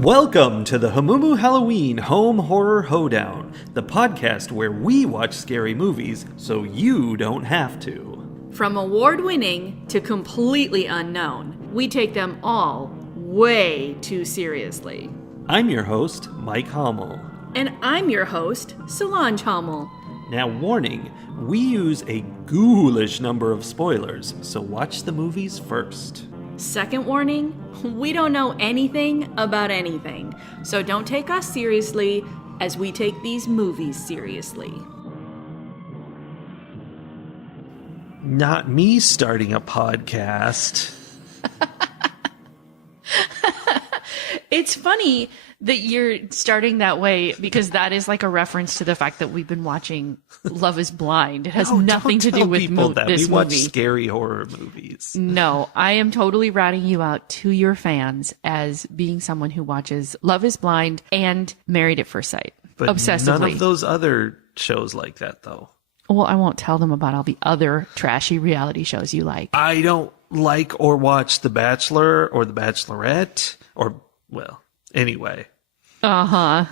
Welcome to the Hamumu Halloween Home Horror Hoedown, the podcast where we watch scary movies so you don't have to. From award-winning to completely unknown, we take them all way too seriously. I'm your host, Mike Hummel. And I'm your host, Solange Hummel. Now, warning, we use a ghoulish number of spoilers, so watch the movies first. Second warning, we don't know anything about anything, so don't take us seriously as we take these movies seriously. Not me starting a podcast. It's funny that you're starting that way because that is like a reference to the fact that we've been watching Love is Blind. It has nothing to do with this movie. We watch scary horror movies. No, I am totally ratting you out to your fans as being someone who watches Love is Blind and Married at First Sight but obsessively. None of those other shows like that, though. Well, I won't tell them about all the other trashy reality shows you like. I don't like or watch The Bachelor or The Bachelorette or, well, anyway. Uh-huh.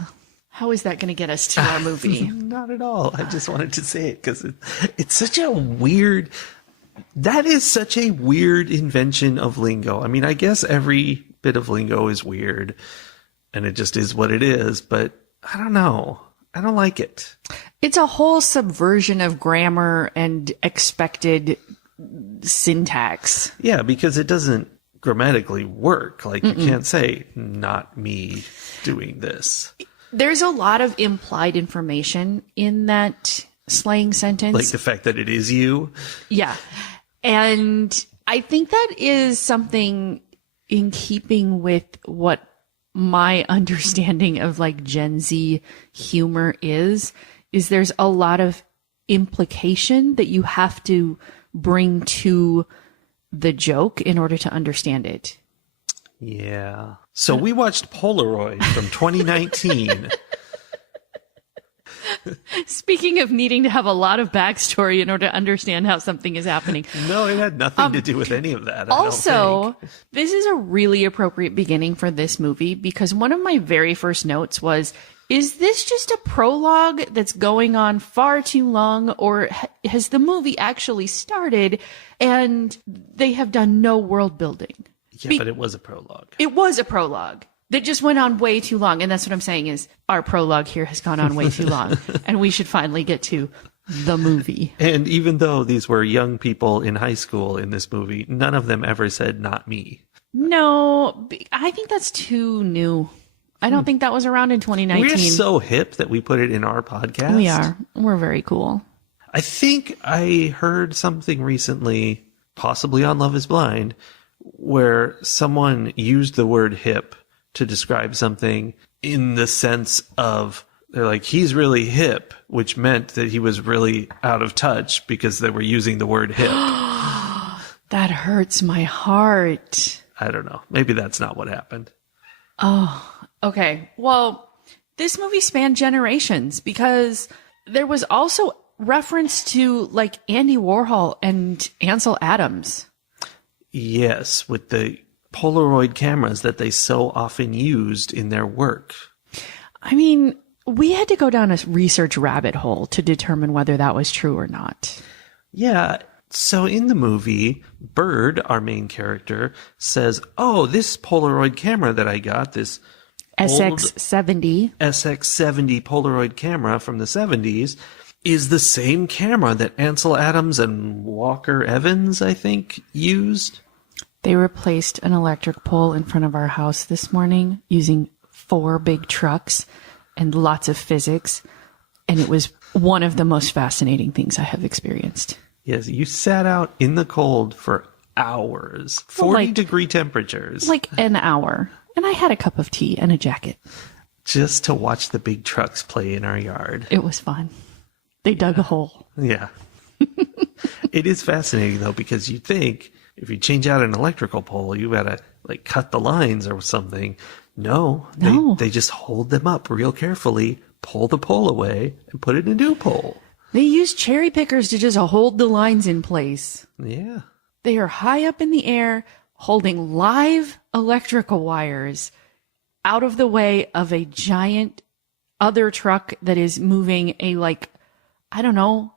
How is that going to get us to our movie? Not at all. I just wanted to say it because it's such a weird... That is such a weird invention of lingo. I mean, I guess every bit of lingo is weird and it just is what it is, but I don't know. I don't like it. It's a whole subversion of grammar and expected syntax. Yeah, because it doesn't grammatically work. Like, you can't say, not me doing this. There's a lot of implied information in that slang sentence. Like the fact that it is you. Yeah. And I think that is something in keeping with what my understanding of like Gen Z humor is there's a lot of implication that you have to bring to the joke in order to understand it. Yeah. So we watched Polaroid from 2019. Speaking of needing to have a lot of backstory in order to understand how something is happening. No, it had nothing to do with any of that. Also, this is a really appropriate beginning for this movie because one of my very first notes was, is this just a prologue that's going on far too long, or has the movie actually started and they have done no world building? Yeah, but it was a prologue. It was a prologue that just went on way too long. And that's what I'm saying is our prologue here has gone on way too long. And we should finally get to the movie. And even though these were young people in high school in this movie, none of them ever said, not me. No, I think that's too new. I don't think that was around in 2019. We're so hip that we put it in our podcast. We are. We're very cool. I think I heard something recently, possibly on Love is Blind, where someone used the word hip to describe something in the sense of, they're like, he's really hip, which meant that he was really out of touch because they were using the word hip. That hurts my heart. I don't know. Maybe that's not what happened. Oh, okay. Well, this movie spanned generations because there was also reference to like Andy Warhol and Ansel Adams. Yes, with the Polaroid cameras that they so often used in their work. I mean, we had to go down a research rabbit hole to determine whether that was true or not. Yeah. So in the movie, Bird, our main character, says, oh, this Polaroid camera that I got, this SX70 Polaroid camera from the 70s, is the same camera that Ansel Adams and Walker Evans, I think, used. They replaced an electric pole in front of our house this morning using 4 big trucks and lots of physics. And it was one of the most fascinating things I have experienced. Yes, you sat out in the cold for hours, 40-degree temperatures. Like an hour. And I had a cup of tea and a jacket. Just to watch the big trucks play in our yard. It was fun. They dug a hole. Yeah. It is fascinating, though, because you think if you change out an electrical pole, you got to like cut the lines or something. No. They just hold them up real carefully, pull the pole away, and put it in a new pole. They use cherry pickers to just hold the lines in place. Yeah. They are high up in the air, holding live electrical wires. out of the way of a giant other truck that is moving a, like, I don't know,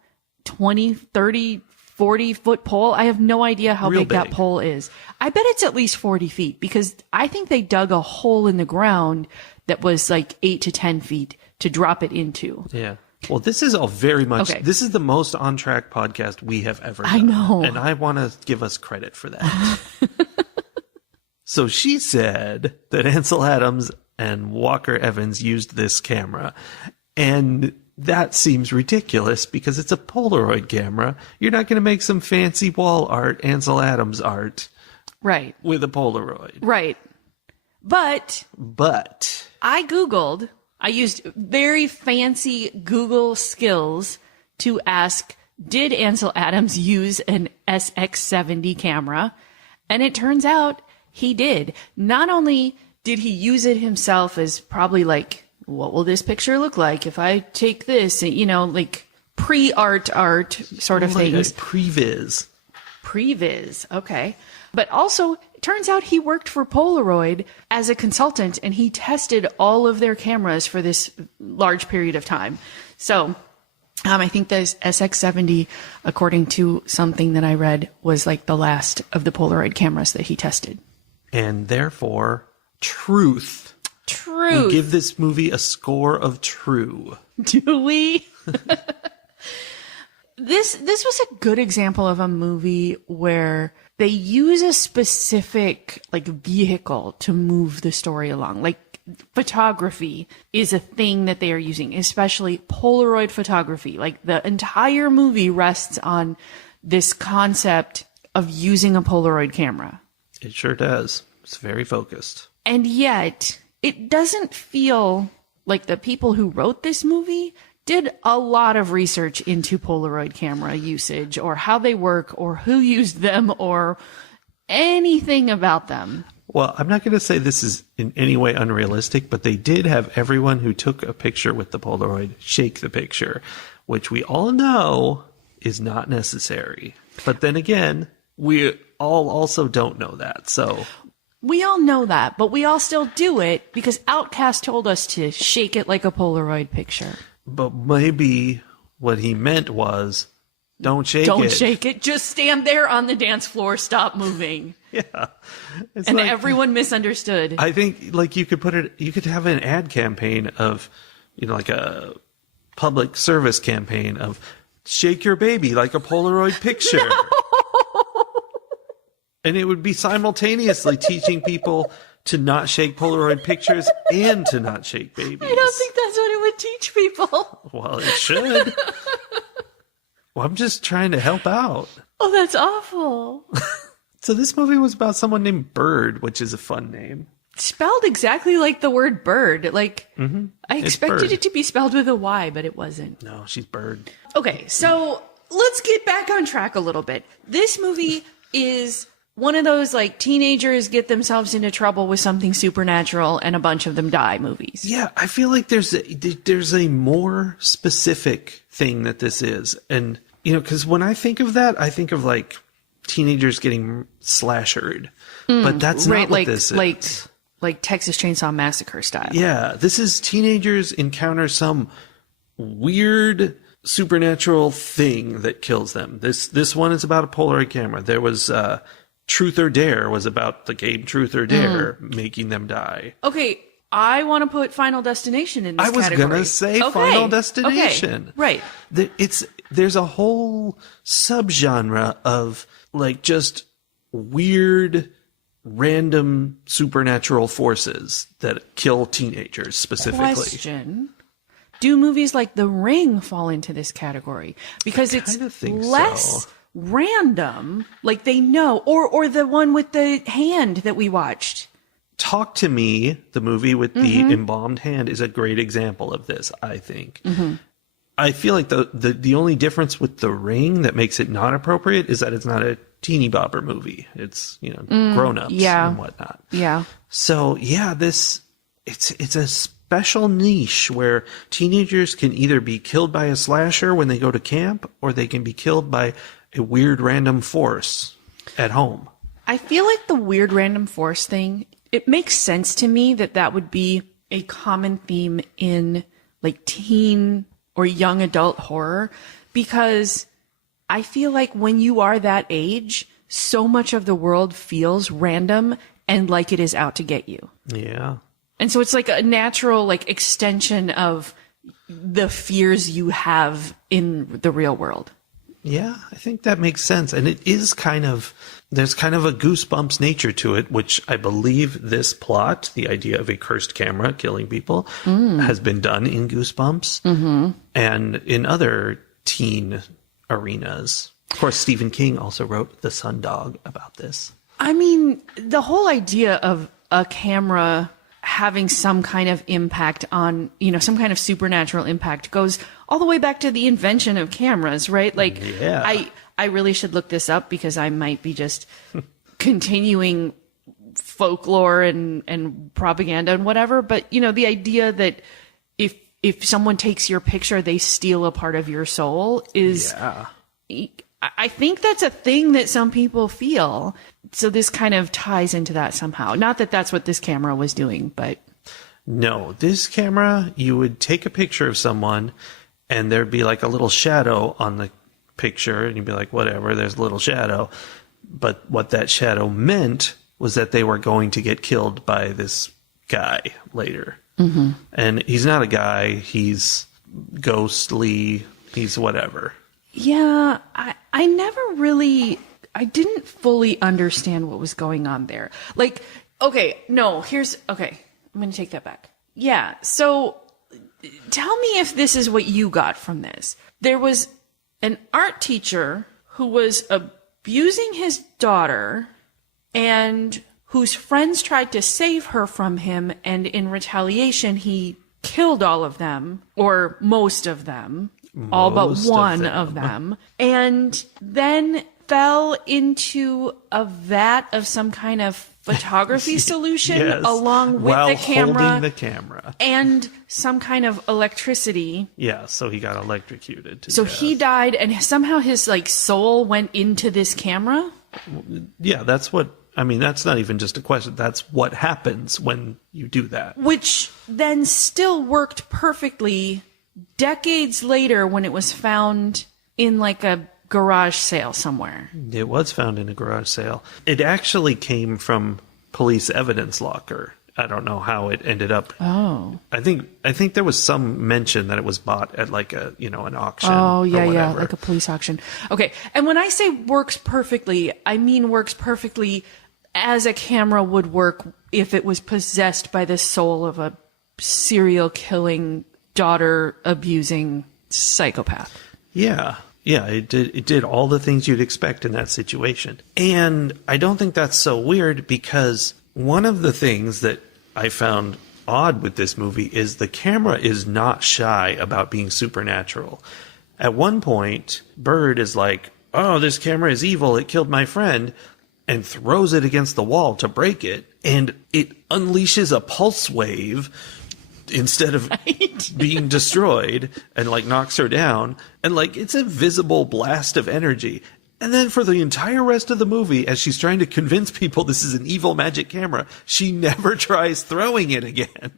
20, 30, 40-foot pole. I have no idea how big that pole is. I bet it's at least 40 feet because I think they dug a hole in the ground that was like 8 to 10 feet to drop it into. Yeah. Well, this is all very much, Okay. This is the most on-track podcast we have ever done. I know. And I want to give us credit for that. So she said that Ansel Adams and Walker Evans used this camera. And that seems ridiculous because it's a Polaroid camera. You're not going to make some fancy wall art, Ansel Adams art, Right. with a Polaroid. Right. But I Googled, I used very fancy Google skills to ask, did Ansel Adams use an SX70 camera? And it turns out he did. Not only did he use it himself as probably like, what will this picture look like if I take this, you know, like pre-art sort of things. Previs. Previs, okay. But also, it turns out he worked for Polaroid as a consultant, and he tested all of their cameras for this large period of time. So, I think the SX70, according to something that I read, was like the last of the Polaroid cameras that he tested. And therefore, truth. True. We give this movie a score of true. Do we? This was a good example of a movie where they use a specific like vehicle to move the story along. Like photography is a thing that they are using, especially Polaroid photography. Like the entire movie rests on this concept of using a Polaroid camera. It sure does. It's very focused. And yet, it doesn't feel like the people who wrote this movie did a lot of research into Polaroid camera usage or how they work or who used them or anything about them. Well, I'm not going to say this is in any way unrealistic, but they did have everyone who took a picture with the Polaroid shake the picture, which we all know is not necessary. But then again, we all also don't know that. So we all know that, but we all still do it because Outcast told us to shake it like a Polaroid picture. But maybe what he meant was, don't shake it. Don't shake it. Just stand there on the dance floor. Stop moving. Yeah. It's and like, everyone misunderstood. I think like you could have an ad campaign of, you know, like a public service campaign of shake your baby like a Polaroid picture. No! And it would be simultaneously teaching people to not shake Polaroid pictures and to not shake babies. I don't think that's what it would teach people. Well, it should. Well, I'm just trying to help out. Oh, that's awful. So this movie was about someone named Bird, which is a fun name. Spelled exactly like the word bird. Like, I expected Bird. it to be spelled with a Y, but it wasn't. No, she's Bird. Okay, so let's get back on track a little bit. This movie is one of those, like, teenagers get themselves into trouble with something supernatural and a bunch of them die movies. Yeah, I feel like there's a more specific thing that this is. And, you know, because when I think of that, I think of, like, teenagers getting slashered. But that's not what this is. Like Texas Chainsaw Massacre style. Yeah, this is teenagers encounter some weird supernatural thing that kills them. This one is about a Polaroid camera. There was Truth or Dare was about the game Truth or Dare making them die. Okay, I want to put Final Destination in this category. I was going to say Final Destination. Okay, right. There's a whole subgenre of like just weird random supernatural forces that kill teenagers specifically. Question. Do movies like The Ring fall into this category? Because it's less random, like they know, or the one with the hand that we watched. Talk to Me, the movie with the embalmed hand, is a great example of this, I think. I feel like the only difference with The Ring that makes it not appropriate is that it's not a teeny bopper movie. It's, you know, grown-ups and whatnot. Yeah. So, yeah, it's a special niche where teenagers can either be killed by a slasher when they go to camp, or they can be killed by a weird random force at home. I feel like the weird random force thing it makes sense to me that that would be a common theme in like teen or young adult horror, because I feel like when you are that age, so much of the world feels random and like it is out to get you. Yeah. And so it's like a natural like extension of the fears you have in the real world. Yeah, I think that makes sense. And it is there's kind of a Goosebumps nature to it, which I believe this plot, the idea of a cursed camera killing people, has been done in Goosebumps and in other teen arenas. Of course, Stephen King also wrote The Sundog about this. I mean, the whole idea of a camera having some kind of impact on, some kind of supernatural impact goes all the way back to the invention of cameras, right? Like, yeah. I really should look this up because I might be just continuing folklore and propaganda and whatever. But, the idea that if someone takes your picture, they steal a part of your soul is, I think that's a thing that some people feel. So this kind of ties into that somehow. Not that that's what this camera was doing, but. No, this camera, you would take a picture of someone and there'd be like a little shadow on the picture and you'd be like, whatever, there's a little shadow. But what that shadow meant was that they were going to get killed by this guy later. Mm-hmm. And he's not a guy. He's ghostly. He's whatever. Yeah, I never really, I didn't fully understand what was going on there. Like, okay, I'm going to take that back. Yeah, so tell me if this is what you got from this. There was an art teacher who was abusing his daughter and whose friends tried to save her from him, and in retaliation, he killed all of them, or most of them. All but one of them, and then fell into a vat of some kind of photography solution along with the camera and some kind of electricity. Yeah, so he got electrocuted to so death. He died, and somehow his soul went into this camera. Yeah, that's not even just a question. That's what happens when you do that. Which then still worked perfectly decades later when it was found in a garage sale somewhere. It was found in a garage sale. It actually came from police evidence locker. I don't know how it ended up. Oh. I think there was some mention that it was bought at an auction. Oh, yeah, or whatever. like a police auction. Okay. And when I say works perfectly, I mean works perfectly as a camera would work if it was possessed by the soul of a serial killing, daughter abusing psychopath. Yeah, it did all the things you'd expect in that situation. And I don't think that's so weird, because one of the things that I found odd with this movie is the camera is not shy about being supernatural. At one point, Bird is like, oh, this camera is evil, it killed my friend, and throws it against the wall to break it, and it unleashes a pulse wave instead of being destroyed, and knocks her down, and it's a visible blast of energy. And then for the entire rest of the movie, as she's trying to convince people this is an evil magic camera, she never tries throwing it again.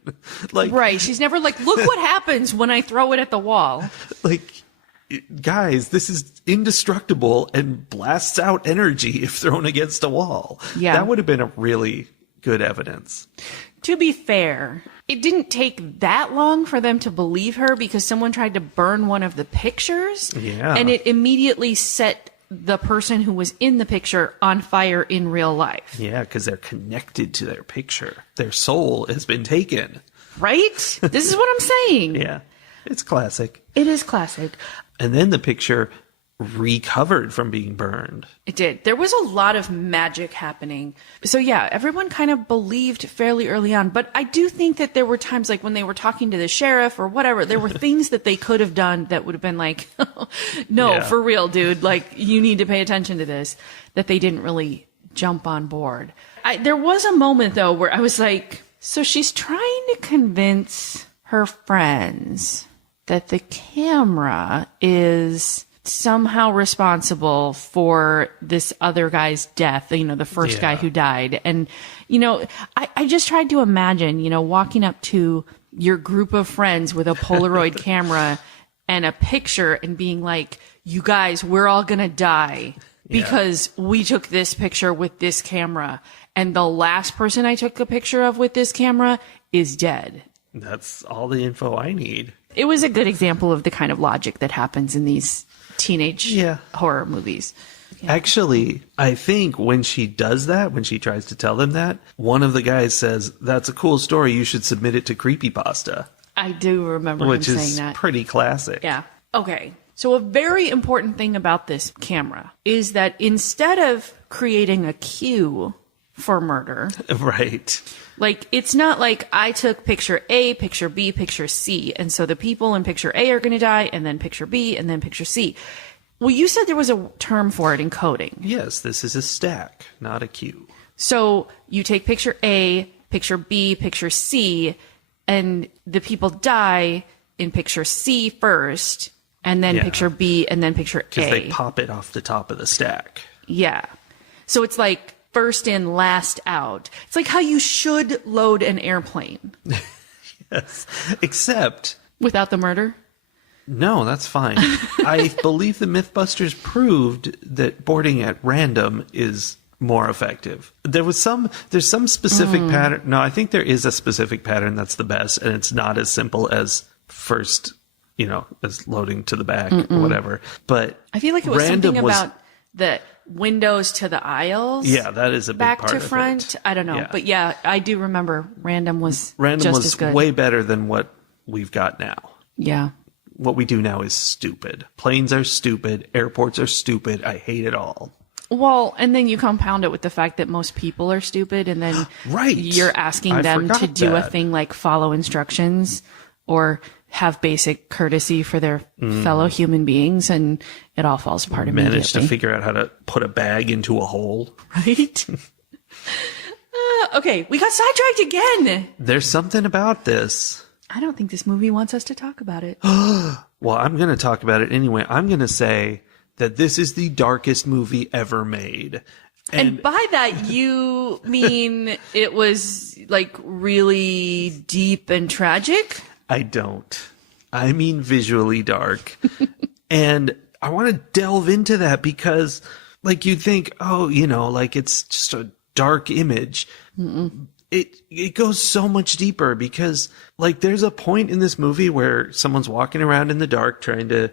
Right, she's never look what happens when I throw it at the wall. Guys, this is indestructible and blasts out energy if thrown against a wall. Yeah. That would have been a really good evidence. To be fair, it didn't take that long for them to believe her, because someone tried to burn one of the pictures. Yeah. And it immediately set the person who was in the picture on fire in real life. Yeah, because they're connected to their picture. Their soul has been taken. Right? This is what I'm saying. Yeah. It's classic. It is classic. And then the picture recovered from being burned. It did. There was a lot of magic happening. So yeah, everyone kind of believed fairly early on. But I do think that there were times when they were talking to the sheriff or whatever, there were things that they could have done that would have been no, for real, dude. You need to pay attention to this, that they didn't really jump on board. There was a moment though where I was like, so she's trying to convince her friends that the camera is somehow responsible for this other guy's death, the first guy who died. And, I just tried to imagine, walking up to your group of friends with a Polaroid camera and a picture and being like, you guys, we're all going to die because we took this picture with this camera. And the last person I took a picture of with this camera is dead. That's all the info I need. It was a good example of the kind of logic that happens in these teenage horror movies. Yeah. Actually, I think when she does that, when she tries to tell them that, one of the guys says, that's a cool story. You should submit it to Creepypasta. I do remember him saying that. Which is pretty classic. Yeah. Okay. So a very important thing about this camera is that instead of creating a queue for murder. Right. Like, it's not like I took picture A, picture B, picture C, and so the people in picture A are going to die, and then picture B, and then picture C. Well, you said there was a term for it in coding. Yes, this is a stack, not a queue. So you take picture A, picture B, picture C, and the people die in picture C first, and then picture B, and then picture A. Because they pop it off the top of the stack. Yeah. So it's like first in, last out. It's like how you should load an airplane. Yes. Except... without the murder? No, that's fine. I believe the Mythbusters proved that boarding at random is more effective. There's some specific pattern. No, I think there is a specific pattern that's the best, and it's not as simple as first, as loading to the back or whatever. But I feel like it was something about the windows to the aisles. Yeah, that is a big back part to of front. it. I don't know, Yeah. but yeah, I do remember random was Random as good. way better than what we've got now. Yeah. What we do now is stupid. Planes are stupid. Airports are stupid. I hate it all. Well, and then you compound it with the fact that most people are stupid, and then Right. you're asking I them to forgot do a that. thing like follow instructions or have basic courtesy for their fellow human beings, and it all falls apart immediately. Managed to figure out how to put a bag into a hole. Right? Okay, we got sidetracked again. There's something about this. I don't think this movie wants us to talk about it. Well, I'm going to talk about it anyway. I'm going to say that this is the darkest movie ever made. And by that, you mean it was like really deep and tragic? I don't. I mean visually dark. And I want to delve into that because, like, you'd think, oh, like it's just a dark image. It goes so much deeper because, like, there's a point in this movie where someone's walking around in the dark trying to,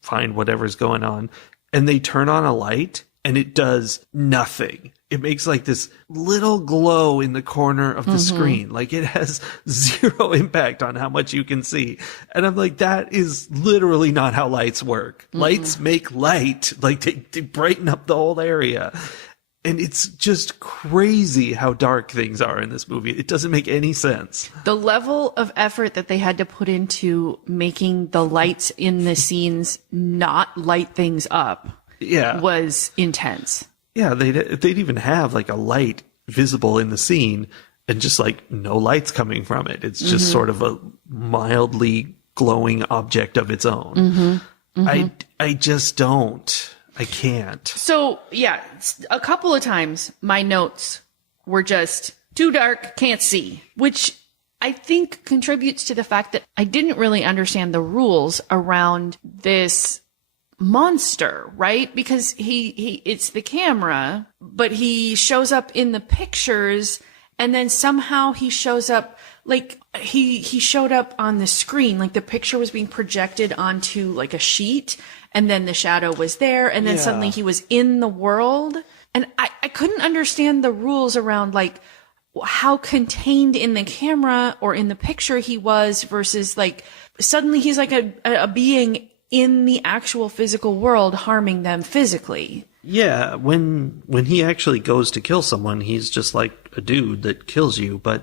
find whatever's going on, and they turn on a light and it does nothing. It makes like this little glow in the corner of the screen. Like, it has zero impact on how much you can see. And I'm like, that is literally not how lights work. Lights make light. Like, they brighten up the whole area. And it's just crazy how dark things are in this movie. It doesn't make any sense. The level of effort that they had to put into making the lights in the scenes not light things up was intense. Yeah, they'd even have like a light visible in the scene and just like no lights coming from it. It's just sort of a mildly glowing object of its own. I just don't. I can't. So, yeah, a couple of times my notes were just too dark, can't see, which I think contributes to the fact that I didn't really understand the rules around this monster, right? Because it's the camera, but he shows up in the pictures, and then somehow he shows up like he showed up on the screen, like the picture was being projected onto like a sheet, and then the shadow was there, and then suddenly he was in the world. And I couldn't understand the rules around like how contained in the camera or in the picture he was versus like suddenly he's like a being in the actual physical world harming them physically. Yeah, when he actually goes to kill someone, he's just like a dude that kills you, but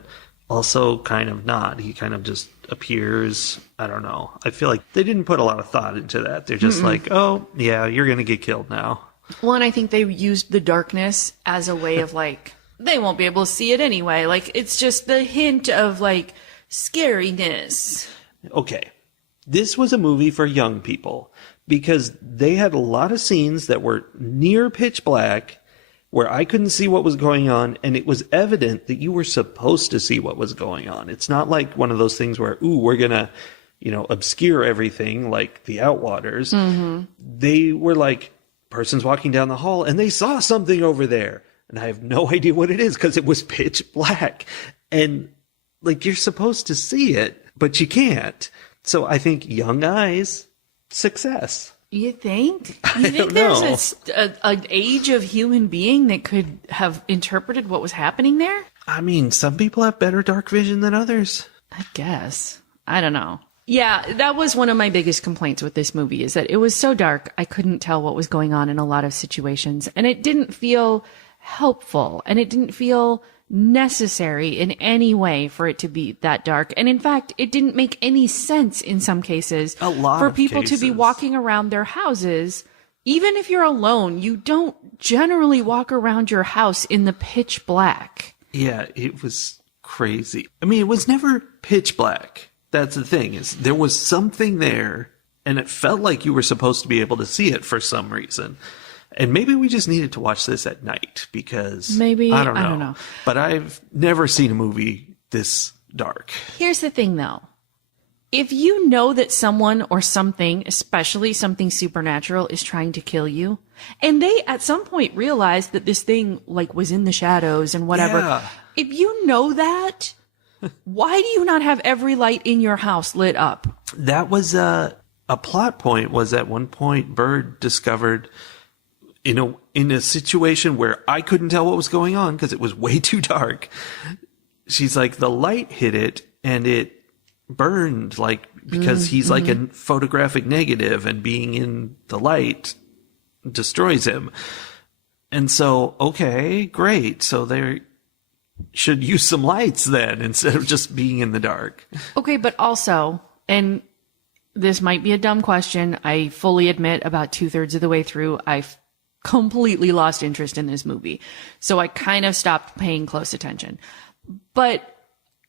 also kind of not. He kind of just appears. I don't know. I feel like they didn't put a lot of thought into that. They're just like, oh, yeah, you're going to get killed now. Well, and I think they used the darkness as a way of like, they won't be able to see it anyway. Like, it's just the hint of like scariness. Okay. This was a movie for young people. because they had a lot of scenes that were near pitch black where I couldn't see what was going on, and it was evident that you were supposed to see what was going on. It's not like one of those things where, we're going to, obscure everything like the Outwaters. Mm-hmm. They were like, person's walking down the hall and they saw something over there. And I have no idea what it is because it was pitch black. And like, you're supposed to see it, but you can't. So I think young eyes, success. You think? You think there's an age of human being that could have interpreted what was happening there? I mean, some people have better dark vision than others. I guess. I don't know. Yeah, that was one of my biggest complaints with this movie, is that it was so dark, I couldn't tell what was going on in a lot of situations. And it didn't feel helpful, and it didn't feel necessary in any way for it to be that dark. And in fact, it didn't make any sense in some cases for people to be walking around their houses. Even if you're alone, you don't generally walk around your house in the pitch black. Yeah, it was crazy. I mean, it was never pitch black. That's the thing, is there was something there, and it felt like you were supposed to be able to see it for some reason. And maybe we just needed to watch this at night because maybe I don't know. But I've never seen a movie this dark. Here's the thing, though. If you know that someone or something, especially something supernatural, is trying to kill you, and they at some point realized that this thing like was in the shadows and whatever, if you know that, why do you not have every light in your house lit up? That was a plot point. Was at one point Bird discovered in a situation where I couldn't tell what was going on because it was way too dark. She's like, the light hit it and it burned, like, because he's like a photographic negative, and being in the light destroys him. And so, okay, great. So they should use some lights then instead of just being in the dark. Okay, but also, and this might be a dumb question, I fully admit about 2/3 of the way through, I've completely lost interest in this movie. So I kind of stopped paying close attention. But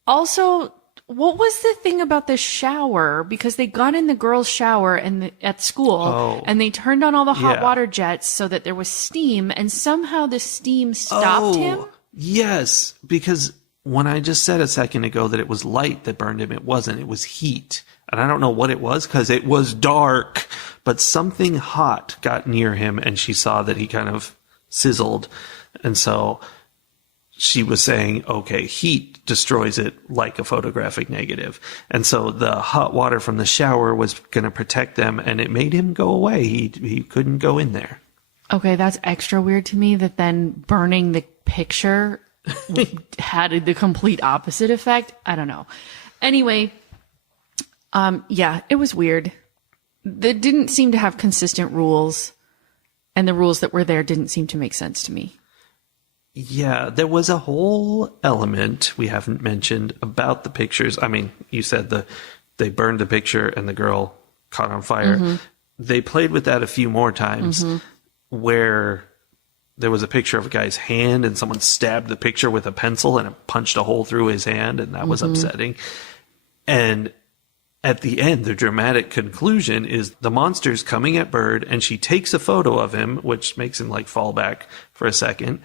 also, what was the thing about the shower? Because they got in the girls' shower at school, and they turned on all the hot water jets so that there was steam, and somehow the steam stopped him? Yes, because when I just said a second ago that it was light that burned him, it wasn't. It was heat. And I don't know what it was because it was dark, but something hot got near him and she saw that he kind of sizzled. And so she was saying, okay, heat destroys it like a photographic negative. And so the hot water from the shower was going to protect them, and it made him go away. He couldn't go in there. Okay, that's extra weird to me that then burning the picture had the complete opposite effect. I don't know. Anyway, yeah, it was weird. They didn't seem to have consistent rules, and the rules that were there didn't seem to make sense to me. Yeah, there was a whole element we haven't mentioned about the pictures. I mean, you said they burned the picture and the girl caught on fire. Mm-hmm. They played with that a few more times, where there was a picture of a guy's hand and someone stabbed the picture with a pencil and it punched a hole through his hand, and that was upsetting. And at the end, the dramatic conclusion is the monster's coming at Bird, and she takes a photo of him, which makes him like fall back for a second.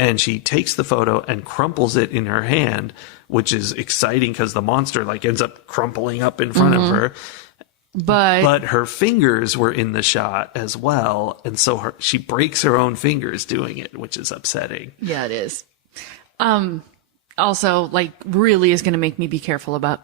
And she takes the photo and crumples it in her hand, which is exciting because the monster like ends up crumpling up in front of her. But her fingers were in the shot as well. And so she breaks her own fingers doing it, which is upsetting. Yeah, it is. Also, like, really is going to make me be careful about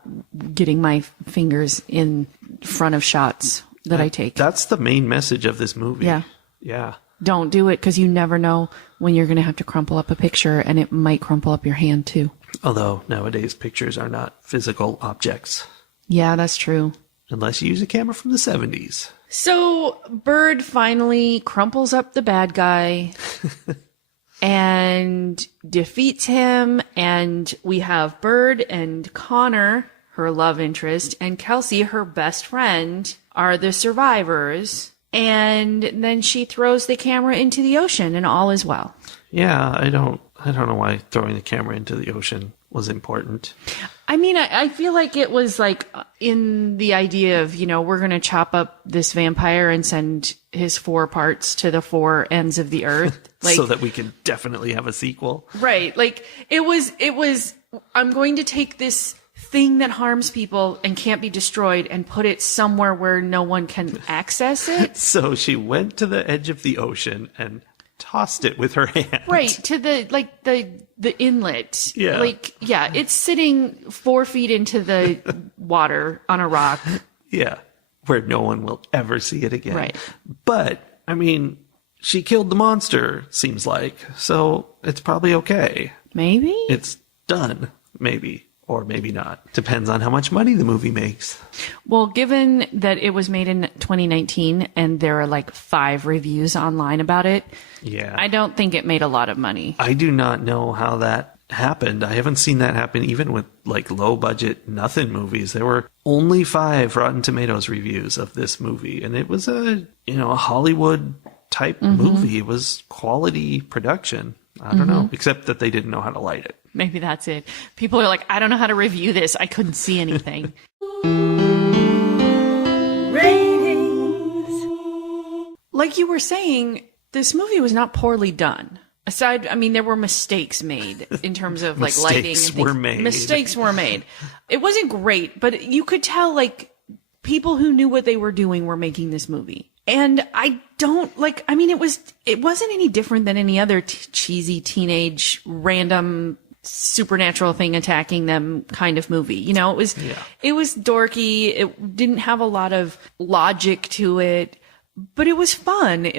getting my fingers in front of shots that I take. That's the main message of this movie. Yeah. Yeah. Don't do it, because you never know when you're going to have to crumple up a picture, and it might crumple up your hand too. Although nowadays pictures are not physical objects. Yeah, that's true. Unless you use a camera from the 70s. So Bird finally crumples up the bad guy and defeats him. And we have Bird and Connor, her love interest, and Kelsey, her best friend, are the survivors. And then she throws the camera into the ocean, and all is well. Yeah, I don't know why throwing the camera into the ocean was important. I mean, I feel like it was like in the idea of, we're going to chop up this vampire and send his 4 parts to the 4 ends of the earth. Like, so that we can definitely have a sequel. Right. Like it was, I'm going to take this thing that harms people and can't be destroyed and put it somewhere where no one can access it. So she went to the edge of the ocean and tossed it with her hand. Right. To the inlet. Yeah. Like, yeah, it's sitting 4 feet into the water on a rock. Yeah. Where no one will ever see it again. Right. But, I mean, she killed the monster, seems like. So it's probably okay. Maybe? It's done. Maybe. Or maybe not. Depends on how much money the movie makes. Well, given that it was made in 2019 and there are like 5 reviews online about it, Yeah. I don't think it made a lot of money. I do not know how that happened. I haven't seen that happen even with like low budget nothing movies. There were only 5 Rotten Tomatoes reviews of this movie, and it was a Hollywood type movie. It was quality production. I don't know, except that they didn't know how to light it. Maybe that's it. People are like, I don't know how to review this. I couldn't see anything. Ratings. Like you were saying, this movie was not poorly done. There were mistakes made in terms of like lighting. Mistakes were made. It wasn't great, but you could tell like people who knew what they were doing were making this movie. And I don't it wasn't any different than any other cheesy teenage random supernatural thing attacking them kind of movie. It was dorky. It didn't have a lot of logic to it, but it was fun.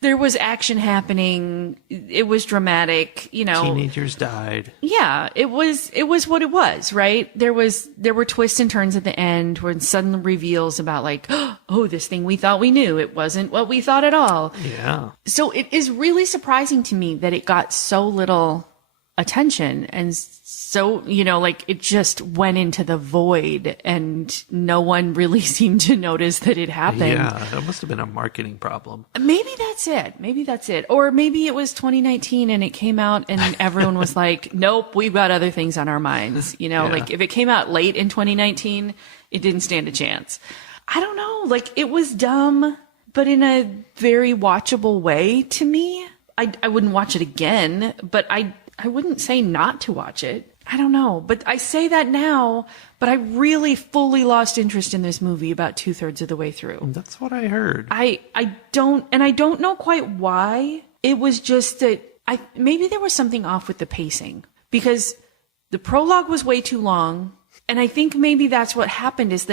There was action happening. It was dramatic, Teenagers died. Yeah, it was what it was, right? There were twists and turns at the end when sudden reveals about like, oh, this thing we thought we knew, it wasn't what we thought at all. Yeah. So it is really surprising to me that it got so little attention and so, it just went into the void and no one really seemed to notice that it happened. Yeah, that must have been a marketing problem. Maybe that's it. Or maybe it was 2019 and it came out and everyone was like, nope, we've got other things on our minds. Like if it came out late in 2019, it didn't stand a chance. I don't know. Like it was dumb, but in a very watchable way to me. I wouldn't watch it again, but I wouldn't say not to watch it. I don't know, but I say that now, but I really fully lost interest in this movie about 2/3 of the way through. That's what I heard. I don't know quite why. It was just that maybe there was something off with the pacing because the prologue was way too long. And I think maybe that's what happened is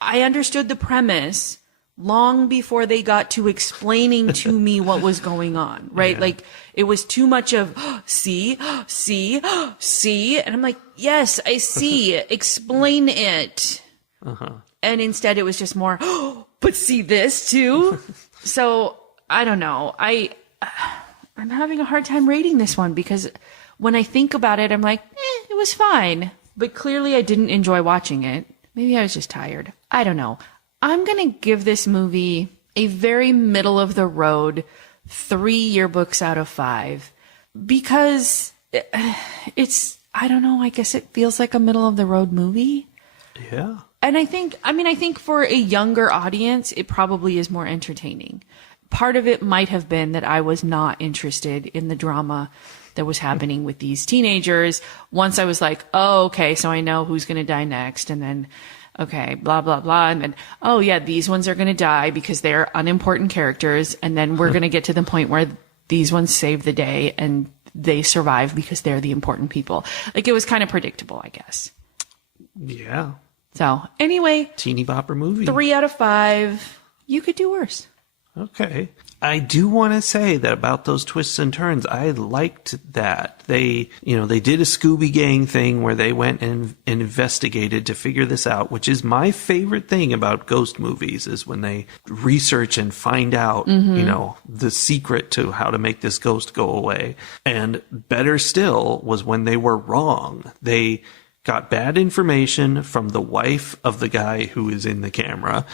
I understood the premise long before they got to explaining to me what was going on, right? Yeah. Like it was too much of see, and I'm like, yes, I see. Explain it. And instead it was just more, but see this too. So I don't know. I'm having a hard time rating this one because when I think about it, I'm like, it was fine, but clearly I didn't enjoy watching it. Maybe I was just tired. I don't know. I'm going to give this movie a very middle of the road 3 yearbooks out of 5 because I don't know, I guess it feels like a middle of the road movie. Yeah. And I think for a younger audience, it probably is more entertaining. Part of it might have been that I was not interested in the drama that was happening with these teenagers. Once I was like, oh, okay, so I know who's going to die next. And then, okay, blah, blah, blah. And then, oh yeah, these ones are going to die because they're unimportant characters. And then we're going to get to the point where these ones save the day and they survive because they're the important people. Like it was kind of predictable, I guess. Yeah. So anyway, Teeny bopper movie. 3 out of 5. You could do worse. Okay. I do want to say that about those twists and turns, I liked that. They did a Scooby Gang thing where they went and investigated to figure this out, which is my favorite thing about ghost movies is when they research and find out, the secret to how to make this ghost go away. And better still was when they were wrong. They got bad information from the wife of the guy who is in the camera,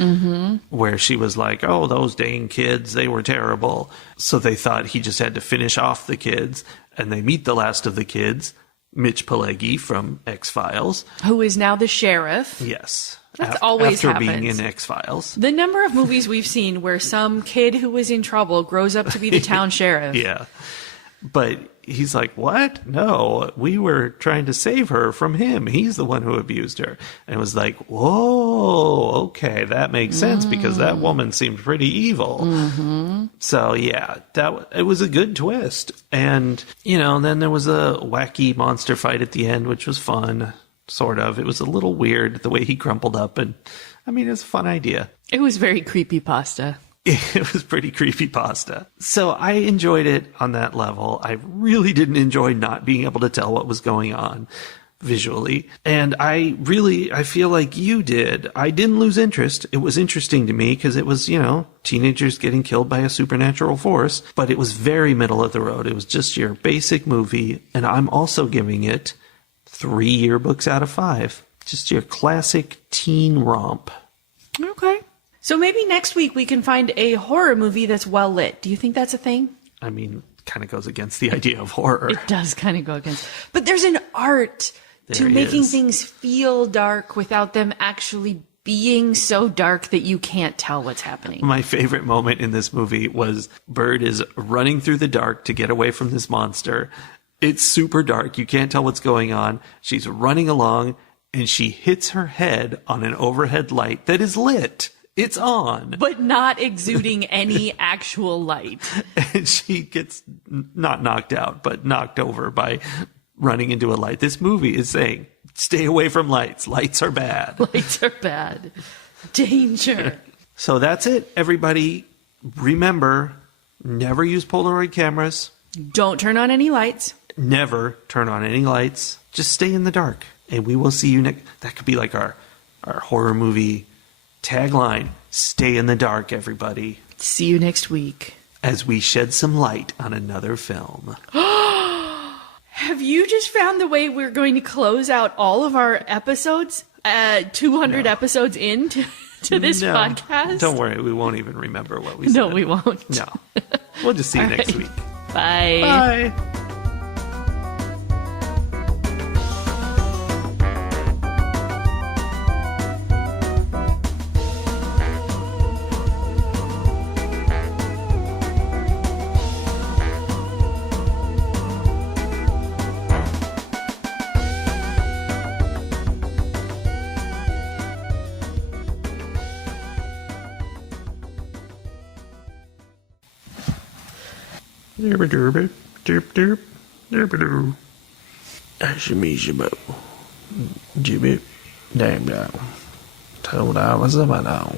where she was like, oh, those dang kids, they were terrible. So they thought he just had to finish off the kids, and they meet the last of the kids. Mitch Pileggi from X-Files. Who is now the sheriff. Yes. That's always after happens. being in X-Files. The number of movies we've seen where some kid who was in trouble grows up to be the town sheriff. Yeah. But he's like, what? No, we were trying to save her from him. He's the one who abused her. And it was like, whoa, okay, that makes sense because that woman seemed pretty evil. Mm-hmm. So yeah, it was a good twist. And, then there was a wacky monster fight at the end, which was fun. Sort of. It was a little weird the way he crumpled up. And I mean, it's a fun idea. It was very creepy pasta. It was pretty creepy pasta. So I enjoyed it on that level. I really didn't enjoy not being able to tell what was going on visually. And I feel like you did. I didn't lose interest. It was interesting to me because it was, teenagers getting killed by a supernatural force. But it was very middle of the road. It was just your basic movie. And I'm also giving it 3 yearbooks out of 5. Just your classic teen romp. Okay. So maybe next week we can find a horror movie that's well lit. Do you think that's a thing? I mean, kind of goes against the idea of horror. It does kind of go against. But there's an art to There making is. things feel dark without them actually being so dark that you can't tell what's happening. My favorite moment in this movie was Bird is running through the dark to get away from this monster. It's super dark. You can't tell what's going on. She's running along and she hits her head on an overhead light that is lit. It's on. But not exuding any actual light. And she gets not knocked out, but knocked over by running into a light. This movie is saying, stay away from lights. Lights are bad. Lights are bad. Danger. So that's it, everybody. Remember, never use Polaroid cameras. Don't turn on any lights. Never turn on any lights. Just stay in the dark. And we will see you next. That could be like our horror movie tagline. Stay in the dark, everybody. See you next week. As we shed some light on another film. Have you just found the way we're going to close out all of our episodes? 200 episodes into this podcast? Don't worry. We won't even remember what we said. No, we won't. No. We'll just see you next week. Bye. Bye. Derp derp derp derp derp derp. Shimmy shibbo. Jibby. Damn down. Told I was about on.